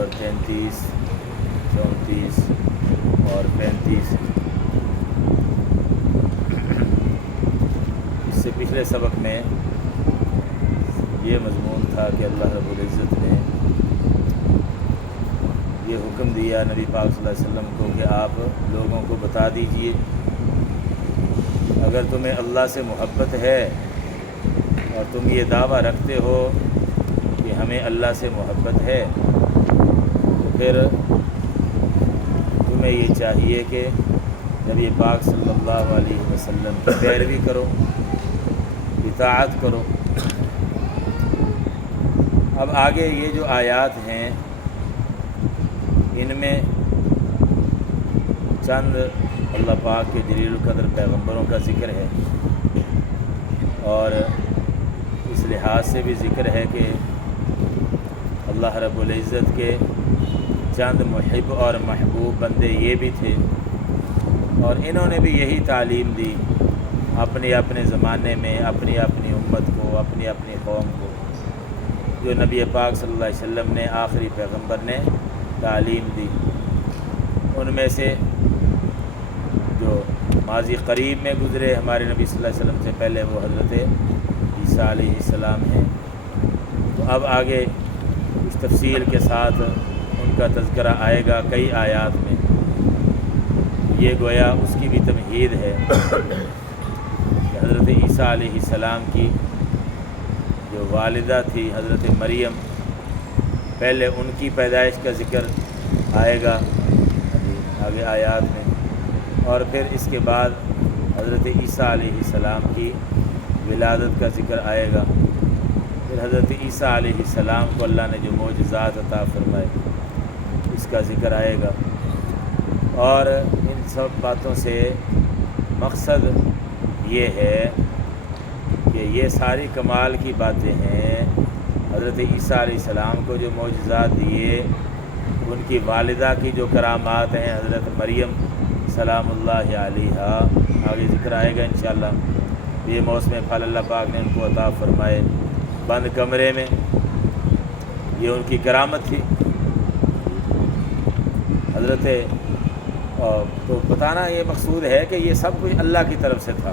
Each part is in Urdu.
نمبر 33، 34 اور 35۔ اس سے پچھلے سبق میں یہ مضمون تھا کہ اللہ رب العزت نے یہ حکم دیا نبی پاک صلی اللہ علیہ وسلم کو کہ آپ لوگوں کو بتا دیجئے اگر تمہیں اللہ سے محبت ہے اور تم یہ دعویٰ رکھتے ہو کہ ہمیں اللہ سے محبت ہے تو پھر تمہیں یہ چاہیے کہ نبی پاک صلی اللہ علیہ وسلم کی پیروی کرو، اطاعت کرو۔ اب آگے یہ جو آیات ہیں ان میں چند اللہ پاک کے جلیل القدر پیغمبروں کا ذکر ہے، اور اس لحاظ سے بھی ذکر ہے کہ اللہ رب العزت کے چند محب اور محبوب بندے یہ بھی تھے، اور انہوں نے بھی یہی تعلیم دی اپنے اپنے زمانے میں اپنی اپنی امت کو، اپنی اپنی قوم کو، جو نبی پاک صلی اللہ علیہ وسلم نے آخری پیغمبر نے تعلیم دی۔ ان میں سے جو ماضی قریب میں گزرے ہمارے نبی صلی اللہ علیہ وسلم سے پہلے وہ حضرت عیسیٰ علیہ السلام ہیں۔ تو اب آگے اس تفصیل کے ساتھ ان کا تذکرہ آئے گا کئی آیات میں۔ یہ گویا اس کی بھی تمہید ہے کہ حضرت عیسیٰ علیہ السلام کی جو والدہ تھی حضرت مریم، پہلے ان کی پیدائش کا ذکر آئے گا آگے آیات میں، اور پھر اس کے بعد حضرت عیسیٰ علیہ السلام کی ولادت کا ذکر آئے گا، پھر حضرت عیسیٰ علیہ السلام کو اللہ نے جو معجزات عطا فرمائے اس کا ذکر آئے گا۔ اور ان سب باتوں سے مقصد یہ ہے کہ یہ ساری کمال کی باتیں ہیں۔ حضرت عیسیٰ علیہ السلام کو جو معجزات دیے، ان کی والدہ کی جو کرامات ہیں حضرت مریم سلام اللہ علیہا، آگے ذکر آئے گا انشاءاللہ۔ یہ موسم پھل اللہ پاک نے ان کو عطا فرمائے بند کمرے میں، یہ ان کی کرامت تھی حضرت۔ تو بتانا یہ مقصود ہے کہ یہ سب کچھ اللہ کی طرف سے تھا،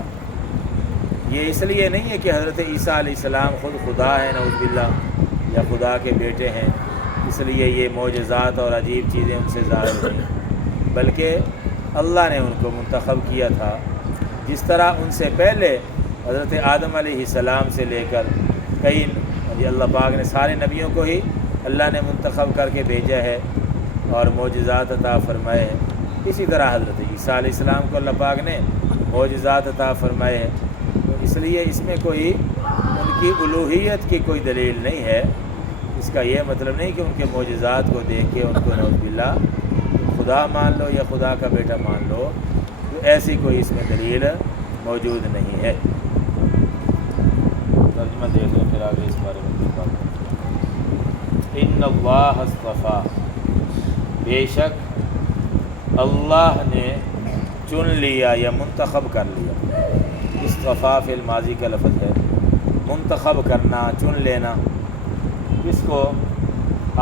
یہ اس لیے نہیں ہے کہ حضرت عیسیٰ علیہ السلام خود خدا ہیں نعوذ باللہ، یا خدا کے بیٹے ہیں اس لیے یہ معجزات اور عجیب چیزیں ان سے ظاہر ہوئیں، بلکہ اللہ نے ان کو منتخب کیا تھا۔ جس طرح ان سے پہلے حضرت آدم علیہ السلام سے لے کر کئی اللہ پاک نے سارے نبیوں کو ہی اللہ نے منتخب کر کے بھیجا ہے اور معجزات عطا فرمائے ہیں، اسی طرح حضرت عیسیٰ علیہ السلام کو اللہ پاک نے معجزات عطا فرمائے ہیں۔ تو اس لیے اس میں کوئی ان کی الوہیت کی کوئی دلیل نہیں ہے، اس کا یہ مطلب نہیں کہ ان کے معجزات کو دیکھ کے ان کو نعوذ باللہ خدا مان لو یا خدا کا بیٹا مان لو، تو ایسی کوئی اس میں دلیل موجود نہیں ہے۔ ترجمہ دیکھ لیں پھر آگے اس بارے میں بات کریں۔ ان اللہ اصطفیٰ، بے شک اللہ نے چن لیا یا منتخب کر لیا۔ اصطفیٰ فی الماضی کا لفظ ہے، منتخب کرنا، چن لینا۔ اس کو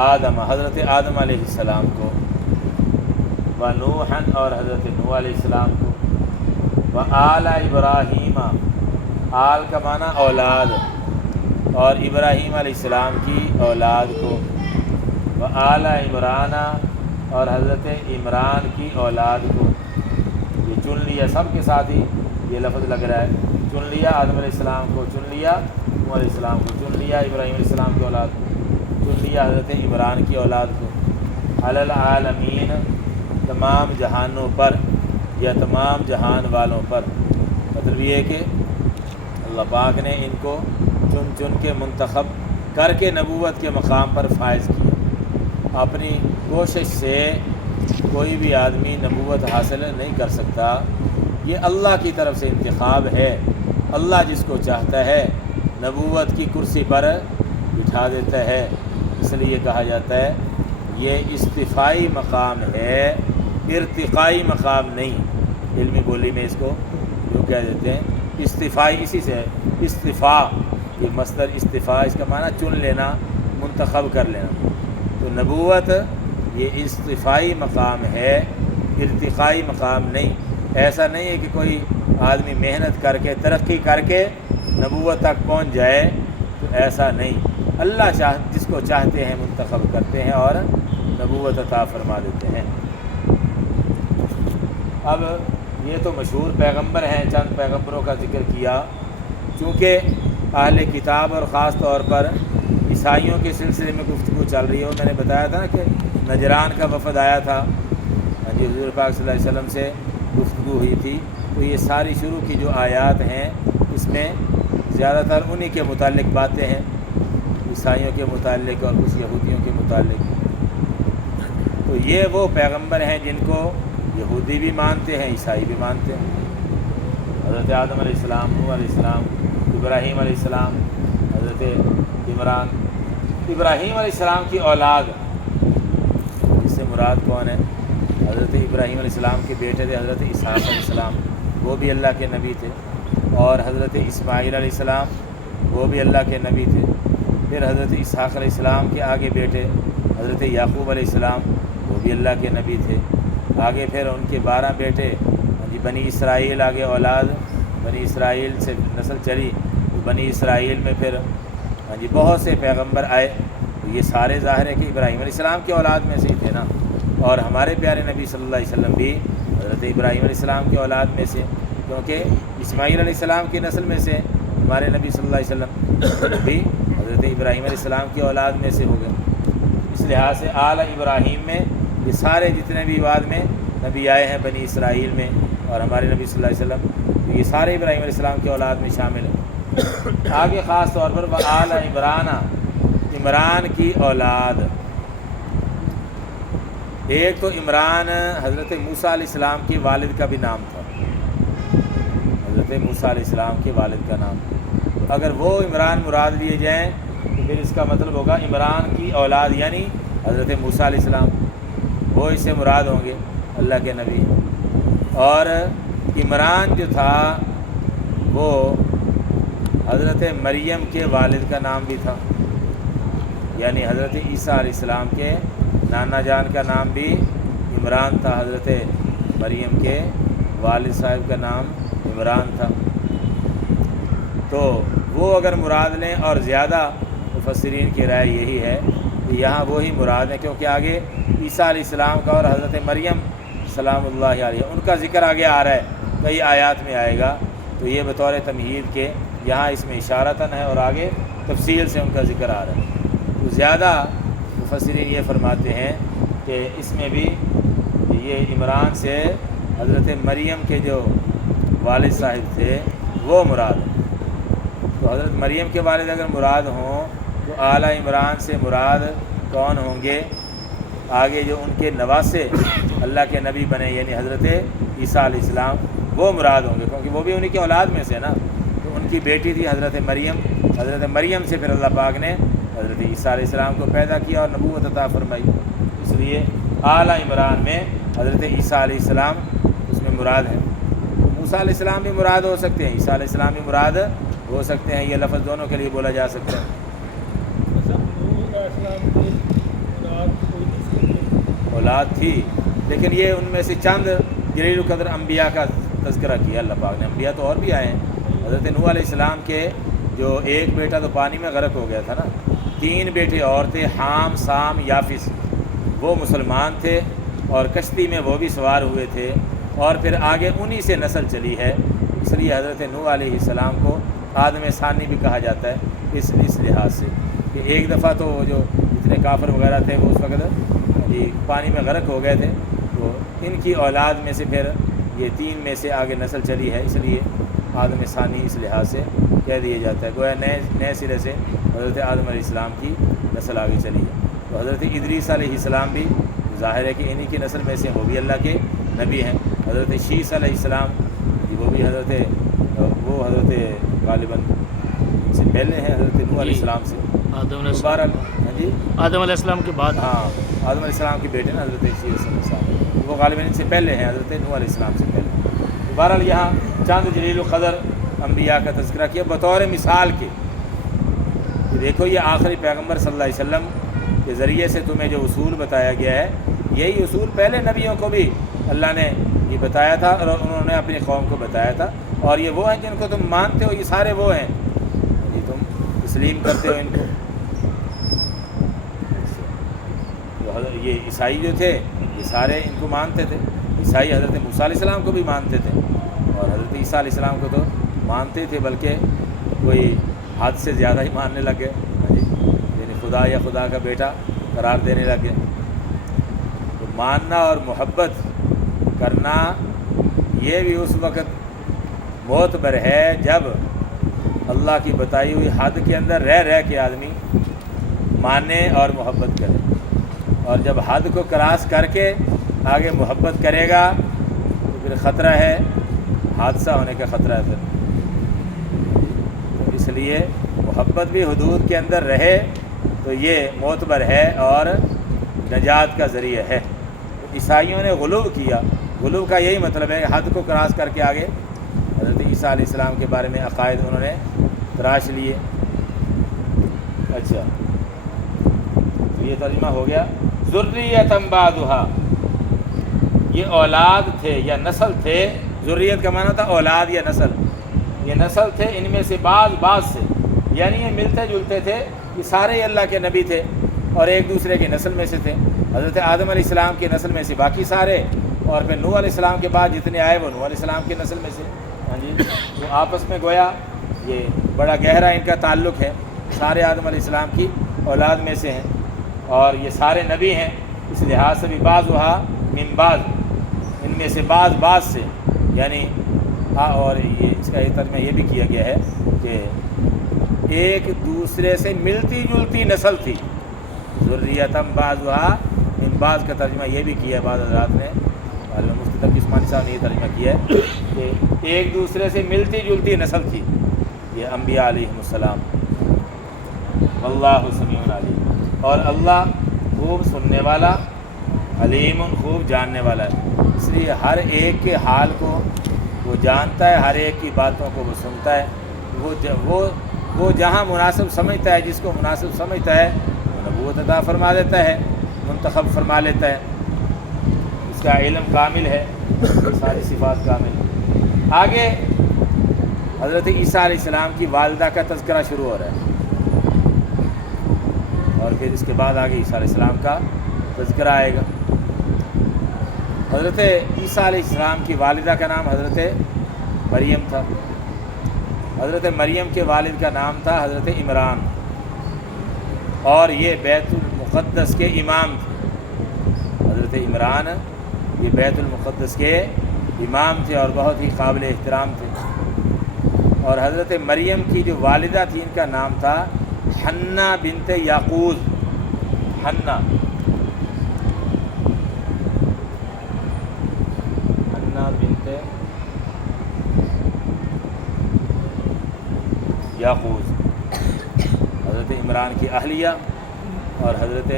آدم، حضرت آدم علیہ السلام کو، و نوحًا اور حضرت نوح علیہ السلام کو، و آل ابراہیم، آل کا معنی اولاد، اور ابراہیم علیہ السلام کی اولاد کو، و آل عمران اور حضرت عمران کی اولاد کو۔ یہ چن لیا سب کے ساتھ ہی یہ لفظ لگ رہا ہے، چن لیا آدم علیہ السلام کو، چن لیا نوح علیہ السلام کو، چن لیا ابراہیم علیہ السلام کی اولاد کو، چن لیا حضرت عمران کی اولاد کو، علی العالمین، تمام جہانوں پر یا تمام جہان والوں پر۔ مطلب یہ ہے کہ اللہ پاک نے ان کو چن چن کے منتخب کر کے نبوت کے مقام پر فائز کیا۔ اپنی کوشش سے کوئی بھی آدمی نبوت حاصل نہیں کر سکتا، یہ اللہ کی طرف سے انتخاب ہے۔ اللہ جس کو چاہتا ہے نبوت کی کرسی پر بٹھا دیتا ہے، اس لیے کہا جاتا ہے یہ اصطفائی مقام ہے، ارتقائی مقام نہیں۔ علمی بولی میں اس کو جو کہہ دیتے ہیں استفائی، اسی سے استفاء، یہ مصدر استفاء، اس کا معنی چن لینا، منتخب کر لینا۔ تو نبوت یہ اصطفائی مقام ہے، ارتقائی مقام نہیں۔ ایسا نہیں ہے کہ کوئی آدمی محنت کر کے ترقی کر کے نبوت تک پہنچ جائے، تو ایسا نہیں۔ اللہ جس کو چاہتے ہیں منتخب کرتے ہیں اور نبوت عطا فرما دیتے ہیں۔ اب یہ تو مشہور پیغمبر ہیں، چند پیغمبروں کا ذکر کیا۔ چونکہ اہل کتاب اور خاص طور پر عیسائیوں کے سلسلے میں گفتگو چل رہی ہے، اور میں نے بتایا تھا نا کہ نجران کا وفد آیا تھا، جی حضور پاک صلی اللہ علیہ وسلم سے گفتگو ہوئی تھی، تو یہ ساری شروع کی جو آیات ہیں اس میں زیادہ تر انہی کے متعلق باتیں ہیں، عیسائیوں کے متعلق اور کچھ یہودیوں کے متعلق۔ تو یہ وہ پیغمبر ہیں جن کو یہودی بھی مانتے ہیں، عیسائی بھی مانتے ہیں۔ حضرت آدم علیہ السلام، نوح علیہ السلام، ابراہیم علیہ السلام، حضرت عمران، ابراہیم علیہ السلام کی اولاد، اس سے مراد کون ہے؟ حضرت ابراہیم علیہ السلام کے بیٹے تھے حضرت اسحاق علیہ السلام، وہ بھی اللہ کے نبی تھے، اور حضرت اسماعیل علیہ السلام وہ بھی اللہ کے نبی تھے۔ پھر حضرت اسحاق علیہ السلام کے آگے بیٹے حضرت یعقوب علیہ السلام، وہ بھی اللہ کے نبی تھے۔ آگے پھر ان کے 12 بیٹے، بنی اسرائیل، آگے اولاد بنی اسرائیل سے نسل چلی، تو بنی اسرائیل میں پھر بہت سے پیغمبر آئے، تو یہ سارے ظاہر ہے کہ ابراہیم علیہ السلام کی اولاد میں سے ہی تھے نا۔ اور ہمارے پیارے نبی صلی اللہ علیہ وسلم بھی حضرت ابراہیم علیہ السلام کی اولاد میں سے، کیونکہ اسماعیل علیہ السلام کی نسل میں سے ہمارے نبی صلی اللہ علیہ وسلم بھی حضرت ابراہیم علیہ السلام کی اولاد میں سے ہو گئے۔ اس لحاظ سے آل ابراہیم میں یہ سارے جتنے بھی بعد میں نبی آئے ہیں بنی اسرائیل میں، اور ہمارے نبی صلی اللہ علیہ وسلم، یہ سارے ابراہیم علیہ السلام کی اولاد میں شامل ہیں۔ آگے خاص طور پر آل عمران، عمران کی اولاد، ایک تو عمران حضرت موسیٰ علیہ السلام کے والد کا بھی نام تھا، حضرت موسیٰ علیہ السلام کے والد کا نام۔ اگر وہ عمران مراد لیے جائیں تو پھر اس کا مطلب ہوگا عمران کی اولاد یعنی حضرت موسیٰ علیہ السلام، وہ اس سے مراد ہوں گے اللہ کے نبی۔ اور عمران جو تھا وہ حضرت مریم کے والد کا نام بھی تھا، یعنی حضرت عیسیٰ علیہ السلام کے نانا جان کا نام بھی عمران تھا، حضرت مریم کے والد صاحب کا نام عمران تھا۔ تو وہ اگر مراد لیں، اور زیادہ مفسرین کی رائے یہی ہے کہ یہاں وہی مراد ہے، کیونکہ آگے عیسیٰ علیہ السلام کا اور حضرت مریم سلام اللہ علیہ ان کا ذکر آگے آ رہا ہے، کئی آیات میں آئے گا، تو یہ بطور تمہید کے یہاں اس میں اشارتاً ہے، اور آگے تفصیل سے ان کا ذکر آ رہا ہے۔ تو زیادہ مفسرین یہ فرماتے ہیں کہ اس میں بھی یہ عمران سے حضرت مریم کے جو والد صاحب تھے وہ مراد ہیں۔ تو حضرت مریم کے والد اگر مراد ہوں تو اعلیٰ عمران سے مراد کون ہوں گے؟ آگے جو ان کے نواسے اللہ کے نبی بنے یعنی حضرت عیسیٰ علیہ السلام، وہ مراد ہوں گے، کیونکہ وہ بھی انہی کی اولاد میں سے نا۔ تو ان کی بیٹی تھی حضرت مریم، حضرت مریم سے پھر اللہ پاک نے حضرت عیسیٰ علیہ السلام کو پیدا کیا اور نبوت عطا فرمائی، اس لیے اعلیٰ عمران میں حضرت عیسیٰ علیہ السلام اس میں مراد ہے۔ موسیٰ علیہ السلام بھی مراد ہو سکتے ہیں، عیسیٰ علیہ السلام بھی مراد ہو سکتے ہیں، یہ لفظ دونوں کے لیے بولا جا سکتا ہے۔ اولاد تھی، لیکن یہ ان میں سے چند جلیل القدر انبیاء کا تذکرہ کیا اللہ پاک نے۔ انبیاء تو اور بھی آئے ہیں، حضرت نوح علیہ السلام کے جو ایک بیٹا تو پانی میں غرق ہو گیا تھا نا، 3 بیٹے اور تھے، حام، سام، یافس، وہ مسلمان تھے اور کشتی میں وہ بھی سوار ہوئے تھے، اور پھر آگے انہی سے نسل چلی ہے، اس لیے حضرت نوح علیہ السلام کو آدم ثانی بھی کہا جاتا ہے اس لحاظ سے کہ ایک دفعہ تو جو جتنے کافر وغیرہ تھے وہ اس وقت پانی میں غرق ہو گئے تھے، تو ان کی اولاد میں سے پھر یہ 3 میں سے آگے نسل چلی ہے، اس لیے آدم ثانی اس لحاظ سے کہہ دیا جاتا ہے، گویا نئے سرے سے حضرت آدم علیہ السلام کی نسل آگے چلی ہے۔ تو حضرت ادریس علیہ السلام بھی ظاہر ہے کہ انہی کی نسل میں سے وہ بھی اللہ کے نبی ہیں۔ حضرت شیس علیہ السلام وہ بھی حضرت غالباً سے پہلے ہیں حضرت نوح علیہ السلام سے، آدم علیہ السلام، جی آدم علیہ السلام کے بعد، ہاں آدم علیہ السلام کے بیٹے نا حضرت شیس علیہ السلام، وہ غالباً ان سے پہلے ہیں، حضرت نوح علیہ السلام سے پہلے۔ بہرحال یہاں چند جلیل القدر انبیاء کا تذکرہ کیا بطور مثال کے، کہ دیکھو یہ آخری پیغمبر صلی اللہ علیہ وسلم کے ذریعے سے تمہیں جو اصول بتایا گیا ہے، یہی اصول پہلے نبیوں کو بھی اللہ نے یہ بتایا تھا اور انہوں نے اپنی قوم کو بتایا تھا، اور یہ وہ ہیں جن کو تم مانتے ہو، یہ سارے وہ ہیں یہ تم تسلیم کرتے ہو ان کو۔ یہ عیسائی جو تھے یہ سارے ان کو مانتے تھے، عیسائی حضرت موسیٰ علیہ السلام کو بھی مانتے تھے اور حضرت عیسیٰ علیہ السلام کو تو مانتے تھے، بلکہ کوئی حد سے زیادہ ہی ماننے لگ گئے، یعنی خدا یا خدا کا بیٹا قرار دینے لگ گئے۔ تو ماننا اور محبت کرنا یہ بھی اس وقت معتبر ہے جب اللہ کی بتائی ہوئی حد کے اندر رہ کے آدمی مانے اور محبت کرے، اور جب حد کو کراس کر کے آگے محبت کرے گا تو پھر خطرہ ہے، حادثہ ہونے کا خطرہ ہے پھر۔ اس لیے محبت بھی حدود کے اندر رہے تو یہ معتبر ہے اور نجات کا ذریعہ ہے۔ عیسائیوں نے غلو کیا، غلو کا یہی مطلب ہے کہ حد کو کراس کر کے آگے حضرت عیسیٰ علیہ السلام کے بارے میں عقائد انہوں نے تراش لیے۔ اچھا، تو یہ ترجمہ ہو گیا۔ ذریۃ بعضھا، یہ اولاد تھے یا نسل تھے، ذریت کا معنی تھا اولاد یا نسل، یہ نسل تھے ان میں سے بعض سے، یعنی یہ ملتے جلتے تھے، یہ سارے اللہ کے نبی تھے اور ایک دوسرے کی نسل میں سے تھے۔ حضرت آدم علیہ السلام کی نسل میں سے باقی سارے، اور پھر نوح علیہ السلام کے بعد جتنے آئے وہ نوح علیہ السلام کی نسل میں سے۔ ہاں جی، تو آپس میں گویا یہ بڑا گہرا ان کا تعلق ہے، سارے آدم علیہ السلام کی اولاد میں سے ہیں اور یہ سارے نبی ہیں، اس لحاظ سے بھی بعضھا من بعض، ان میں سے بعض سے، یعنی اور یہ اس کا ایک ترجمہ یہ بھی کیا گیا ہے کہ ایک دوسرے سے ملتی جلتی نسل تھی۔ ذریۃ بعضھا من بعض کا ترجمہ یہ بھی کیا ہے بعض حضرات نے، مفتی تقی عثمانی صاحب نے یہ ترجمہ کیا ہے کہ ایک دوسرے سے ملتی جلتی نسل تھی یہ انبیاء علیہم السلام۔ واللہ سمیع علیم، اور اللہ خوب سننے والا، علیم خوب جاننے والا ہے، اس لیے ہر ایک کے حال کو وہ جانتا ہے، ہر ایک کی باتوں کو وہ سنتا ہے، وہ جہاں مناسب سمجھتا ہے، جس کو مناسب سمجھتا ہے وہ نبوت عطا فرما دیتا ہے، منتخب فرما لیتا ہے، اس کا علم کامل ہے، ساری صفات کامل ہے۔ آگے حضرت عیسیٰ علیہ السلام کی والدہ کا تذکرہ شروع ہو رہا ہے، اور پھر اس کے بعد آگے عیسیٰ علیہ السلام کا تذکرہ آئے گا۔ حضرت عیسیٰ علیہ السلام کی والدہ کا نام حضرت مریم تھا، حضرت مریم کے والد کا نام تھا حضرت عمران، اور یہ بیت المقدس کے امام تھے۔ حضرت عمران یہ بیت المقدس کے امام تھے اور بہت ہی قابل احترام تھے۔ اور حضرت مریم کی جو والدہ تھی ان کا نام تھا حنہ بنت یعقوب، حنہ بنت یعقوب، حضرت عمران کی اہلیہ اور حضرت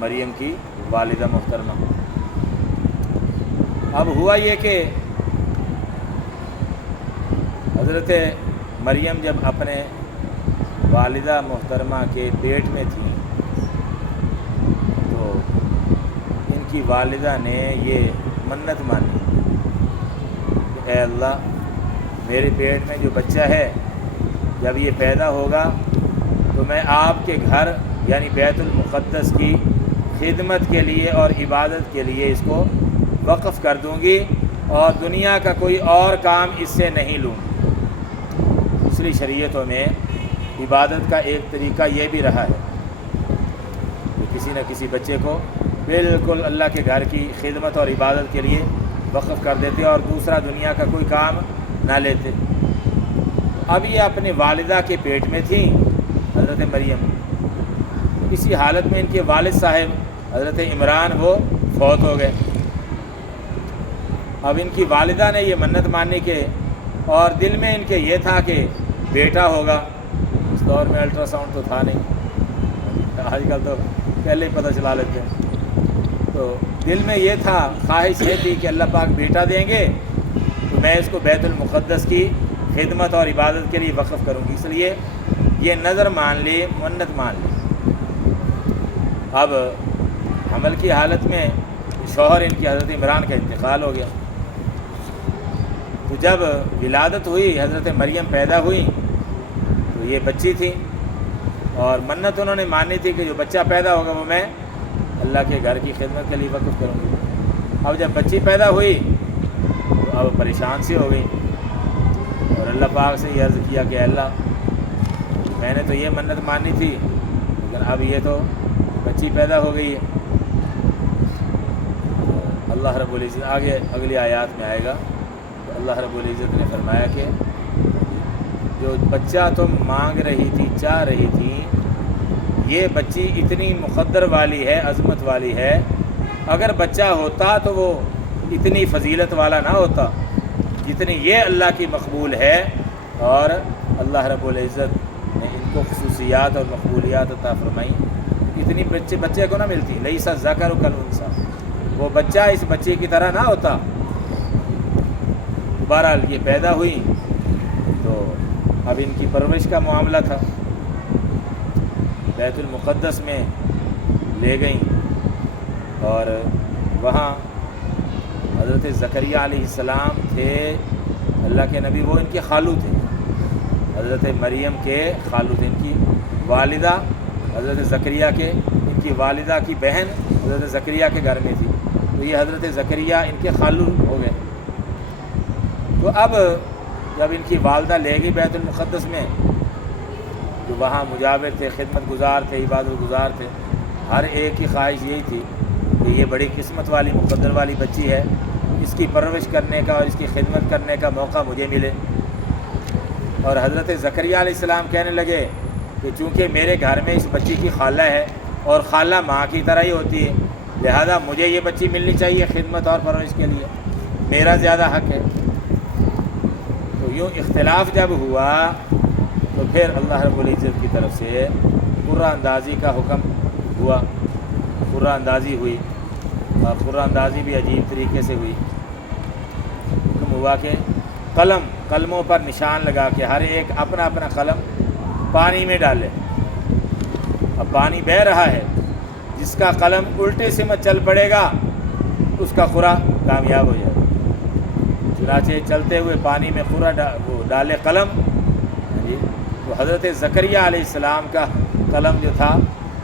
مریم کی والدہ محترمہ۔ اب ہوا یہ کہ حضرت مریم جب اپنے والدہ محترمہ کے پیٹ میں تھیں تو ان کی والدہ نے یہ منت مانی کہ اے اللہ، میرے پیٹ میں جو بچہ ہے جب یہ پیدا ہوگا تو میں آپ کے گھر یعنی بیت المقدس کی خدمت کے لیے اور عبادت کے لیے اس کو وقف کر دوں گی اور دنیا کا کوئی اور کام اس سے نہیں لوں گی۔ دوسری شریعتوں میں عبادت کا ایک طریقہ یہ بھی رہا ہے کہ کسی نہ کسی بچے کو بالکل اللہ کے گھر کی خدمت اور عبادت کے لیے وقف کر دیتے اور دوسرا دنیا کا کوئی کام نہ لیتے۔ اب یہ اپنے والدہ کے پیٹ میں تھیں حضرت مریم، اسی حالت میں ان کے والد صاحب حضرت عمران وہ فوت ہو گئے۔ اب ان کی والدہ نے یہ منت ماننے کے اور دل میں ان کے یہ تھا کہ بیٹا ہوگا، اس دور میں الٹرا ساؤنڈ تو تھا نہیں، آج کل تو پہلے ہی پتہ چلا لیتے ہیں، تو دل میں یہ تھا، خواہش یہ تھی کہ اللہ پاک بیٹا دیں گے تو میں اس کو بیت المقدس کی خدمت اور عبادت کے لیے وقف کروں گی، اس لیے یہ نظر مان لی، منت مان لی۔ اب حمل کی حالت میں شوہر ان کی حضرت عمران کا انتقال ہو گیا، تو جب ولادت ہوئی، حضرت مریم پیدا ہوئی، تو یہ بچی تھی اور منت انہوں نے مانی تھی کہ جو بچہ پیدا ہوگا وہ میں اللہ کے گھر کی خدمت کے لیے وقف کروں گی۔ اب جب بچی پیدا ہوئی تو اب پریشان سی ہو گئی اور اللہ پاک سے یہ عرض کیا کہ اللہ میں نے تو یہ منت مانی تھی، لیکن اب یہ تو بچی پیدا ہو گئی ہے۔ اللہ رب العزت آگے اگلی آیات میں آئے گا، تو اللہ رب العزت نے فرمایا کہ جو بچہ تم مانگ رہی تھی، چاہ رہی تھی، یہ بچی اتنی مقدر والی ہے، عظمت والی ہے، اگر بچہ ہوتا تو وہ اتنی فضیلت والا نہ ہوتا جتنی یہ اللہ کی مقبول ہے، اور اللہ رب العزت نے ان کو خصوصیات اور مقبولیات عطا فرمائی، اتنی بچے کو نہ ملتی۔ لیس الذکر کالانثی، وہ بچہ اس بچے کی طرح نہ ہوتا۔ بہرحال یہ پیدا ہوئی تو اب ان کی پرورش کا معاملہ تھا، بیت المقدس میں لے گئیں اور وہاں حضرت زکریا علیہ السلام تھے، اللہ کے نبی، وہ ان کے خالو تھے، حضرت مریم کے خالو تھے، ان کی والدہ حضرت زکریا کے، ان کی والدہ کی بہن حضرت زکریا کے گھر میں تھی، تو یہ حضرت زکریا ان کے خالو ہو گئے۔ تو اب جب ان کی والدہ لے گئی بیت المقدس میں، جو وہاں مجاور تھے، خدمت گزار تھے، عبادت گزار تھے، ہر ایک کی خواہش یہی تھی کہ یہ بڑی قسمت والی مقدر والی بچی ہے، اس کی پرورش کرنے کا اور اس کی خدمت کرنے کا موقع مجھے ملے۔ اور حضرت زکریا علیہ السلام کہنے لگے کہ چونکہ میرے گھر میں اس بچی کی خالہ ہے اور خالہ ماں کی طرح ہی ہوتی ہے، لہذا مجھے یہ بچی ملنی چاہیے خدمت اور پرورش کے لیے، میرا زیادہ حق ہے۔ تو یوں اختلاف جب ہوا تو پھر اللہ رب العزت کی طرف سے قرہ اندازی کا حکم ہوا، قرہ اندازی ہوئی، اور قرہ اندازی بھی عجیب طریقے سے ہوئی۔ حکم ہوا کہ قلموں پر نشان لگا کے ہر ایک اپنا اپنا قلم پانی میں ڈالے۔ اب پانی بہہ رہا ہے، جس کا قلم الٹے سمت چل پڑے گا اس کا قرہ کامیاب ہو جائے گا۔ چنانچہ چلتے ہوئے پانی میں قرہ ڈالے قلم، تو حضرت زکریا علیہ السلام کا قلم جو تھا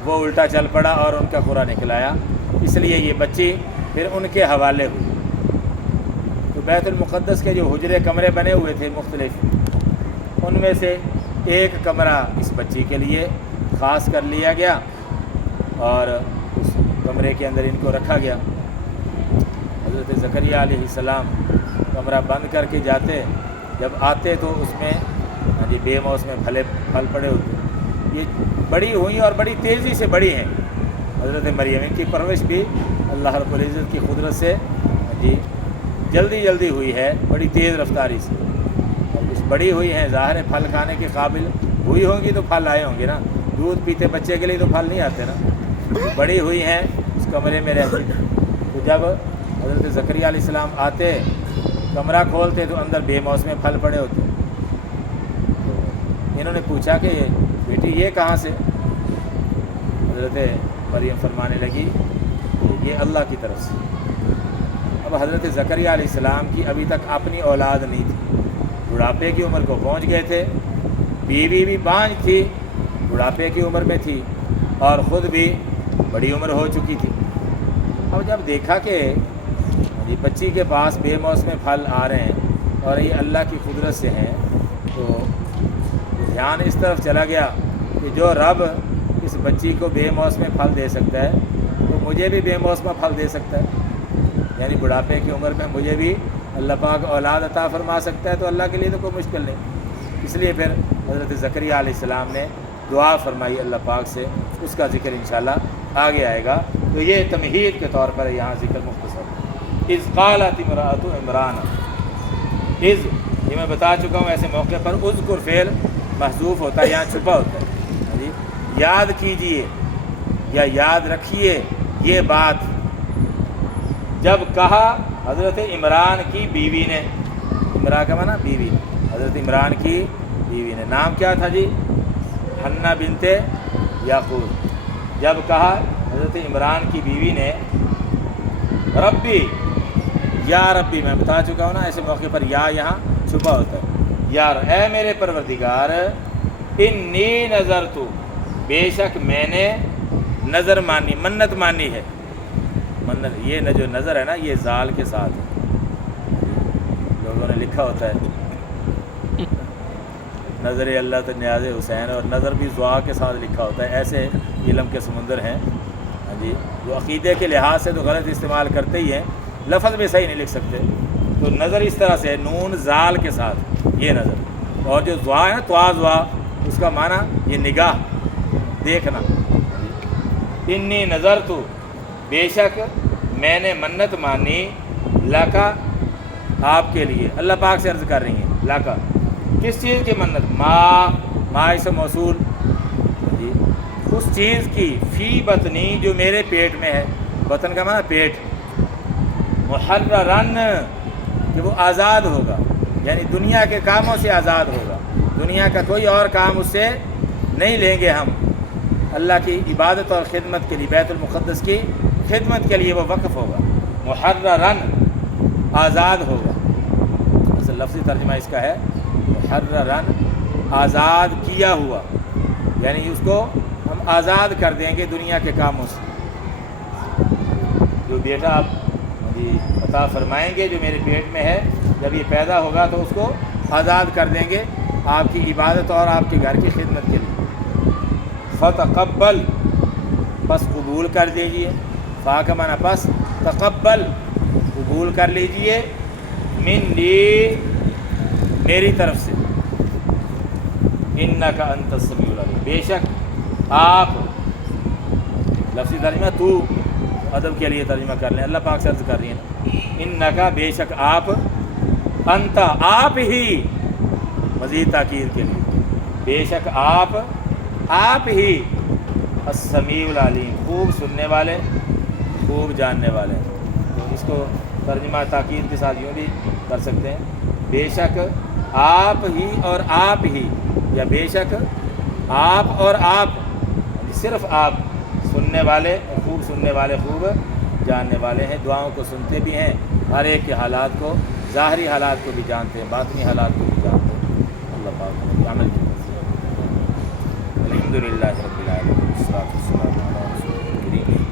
وہ الٹا چل پڑا اور ان کا قرہ نکل آیا، اس لیے یہ بچی پھر ان کے حوالے ہوئی۔ تو بیت المقدس کے جو حجرے کمرے بنے ہوئے تھے مختلف، ان میں سے ایک کمرہ اس بچی کے لیے خاص کر لیا گیا اور اس کمرے کے اندر ان کو رکھا گیا۔ حضرت زکریا علیہ السلام کمرہ بند کر کے جاتے، جب آتے تو اس میں بے موسم پھل پڑے ہوتے۔ یہ بڑی ہوئی اور بڑی تیزی سے بڑی ہیں حضرت مریم، ان کی پرورش بھی اللہ رب العزت کی قدرت سے جلدی ہوئی ہے، بڑی تیز رفتاری سے، اور کچھ بڑی ہوئی ہیں، ظاہر ہے پھل کھانے کے قابل ہوئی ہوں گی تو پھل آئے ہوں گے نا، دودھ پیتے بچے کے لیے تو پھل نہیں آتے نا، بڑی ہوئی ہیں، اس کمرے میں رہتی تھی۔ تو جب حضرت زکریا علیہ السلام آتے، کمرہ کھولتے تو اندر بے موسم پھل پڑے ہوتے۔ انہوں نے پوچھا کہ بیٹی یہ کہاں سے؟ حضرت مریم فرمانے لگی کہ یہ اللہ کی طرف سے۔ اب حضرت زکریا علیہ السلام کی ابھی تک اپنی اولاد نہیں تھی، بڑھاپے کی عمر کو پہنچ گئے تھے، بیوی بھی بانجھ تھی، بڑھاپے کی عمر میں تھی، اور خود بھی بڑی عمر ہو چکی تھی۔ اب جب دیکھا کہ بچی کے پاس بے موسم پھل آ رہے ہیں اور یہ اللہ کی قدرت سے ہیں، تو دھیان اس طرف چلا گیا کہ جو رب اس بچی کو بے موسم پھل دے سکتا ہے تو مجھے بھی بے موسم پھل دے سکتا ہے، یعنی بڑھاپے کی عمر میں مجھے بھی اللہ پاک اولاد عطا فرما سکتا ہے، تو اللہ کے لیے تو کوئی مشکل نہیں۔ اس لیے پھر حضرت زکریا علیہ السلام نے دعا فرمائی اللہ پاک سے، اس کا ذکر انشاءاللہ آگے آئے گا۔ تو یہ تمہید کے طور پر یہاں ذکر مختصر۔ اذ قالت امرأۃ عمران، اذ یہ میں بتا چکا ہوں، ایسے موقع پر اذکر فعل محذوف ہوتا ہے، یہاں چھپا ہوتا ہے، یاد کیجئے یا یاد رکھیے یہ بات جب کہا حضرت عمران کی بیوی نے، عمران کا معنی بیوی، حضرت عمران کی بیوی نے، نام کیا تھا جی؟ حنہ بنت یعقوب۔ جب کہا حضرت عمران کی بیوی نے ربی یا ربی، میں بتا چکا ہوں نا ایسے موقع پر یا یہاں چھپا ہوتا ہے، یار اے میرے پروردگار، انی نظرت، بے شک میں نے نظر مانی، منت مانی ہے. منت یہ جو نظر ہے نا یہ زال کے ساتھ لوگوں نے لکھا ہوتا ہے نظر اللہ تو نیاز حسین، اور نظر بھی دعا کے ساتھ لکھا ہوتا ہے. ایسے علم کے سمندر ہیں ہاں جی، جو عقیدے کے لحاظ سے تو غلط استعمال کرتے ہی ہیں، لفظ میں صحیح نہیں لکھ سکتے. تو نظر اس طرح سے نون زال کے ساتھ یہ نظر، اور جو دعا ہے نا توا دعا، اس کا معنی یہ نگاہ، دیکھنا. انی نظر تو، بے شک میں نے منت مانی، لکا آپ کے لیے. اللہ پاک سے عرض کر رہی ہیں لکا، کس چیز کی منت؟ ما اسم موصول جی، اس چیز کی، فی بطنی جو میرے پیٹ میں ہے. بطن کا معنی پیٹ. محررن کہ وہ آزاد ہوگا، یعنی دنیا کے کاموں سے آزاد ہوگا، دنیا کا کوئی اور کام اس سے نہیں لیں گے ہم. اللہ کی عبادت اور خدمت کے لیے، بیت المقدس کی خدمت کے لیے وہ وقف ہوگا. محررن آزاد ہوگا، اصل لفظی ترجمہ اس کا ہے محررن آزاد کیا ہوا، یعنی اس کو ہم آزاد کر دیں گے دنیا کے کاموں سے. جو بیٹا آپ جی عطا فرمائیں گے جو میرے پیٹ میں ہے، جب یہ پیدا ہوگا تو اس کو آزاد کر دیں گے آپ کی عبادت اور آپ کے گھر کی خدمت کے لیے. فتقبل، پس قبول کر دیجئے. فا کا معنی پس، تقبل قبول کر لیجئے، منی میری طرف سے. انک انت السمیع العلیم، بے شک آپ، لفظی ترجمہ تو ادب کے لیے ترجمہ کر لیں، اللہ پاک سے عرض کر رہی ہیں نا. انکا بے شک آپ، انت آپ ہی، مزید تاکید کے لیے، بے شک آپ ہی، السمیع العلیم، خوب سننے والے، خوب جاننے والے. تو اس کو ترجمہ تاکید کے ساتھ یوں بھی کر سکتے ہیں، بے شک آپ ہی اور آپ ہی، یا بے شک آپ اور آپ، صرف آپ سننے والے، خوب سننے والے، خوب جاننے والے ہیں. دعاؤں کو سنتے بھی ہیں، ہر ایک کے حالات کو، ظاہری حالات کو بھی جانتے ہیں، باطنی حالات کو بھی جانتے ہیں. اللہ پاک ہمیں عمل کی الحمدللہ رب العالمین، والصلاۃ والسلام علی رسول الکریم.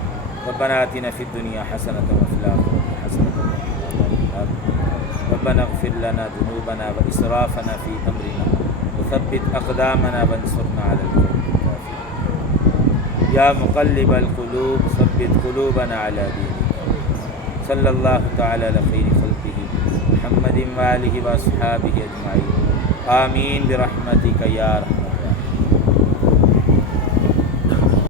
ربنا آتنا فی الدنیا حسنۃ وفی الآخرۃ حسنۃ وقنا عذاب النار. ربنا اغفر لنا ذنوبنا واسرافنا فی امرنا وثبت اقدامنا وانصرنا علی القوم الکافرین. یا مقلب القلوب ثبت قلوبنا علی دینک. صلی اللہ تعالی علی خیر خلقہ محمد وآلہ واصحابہ اجمعین. آمین برحمتک یا رحمن.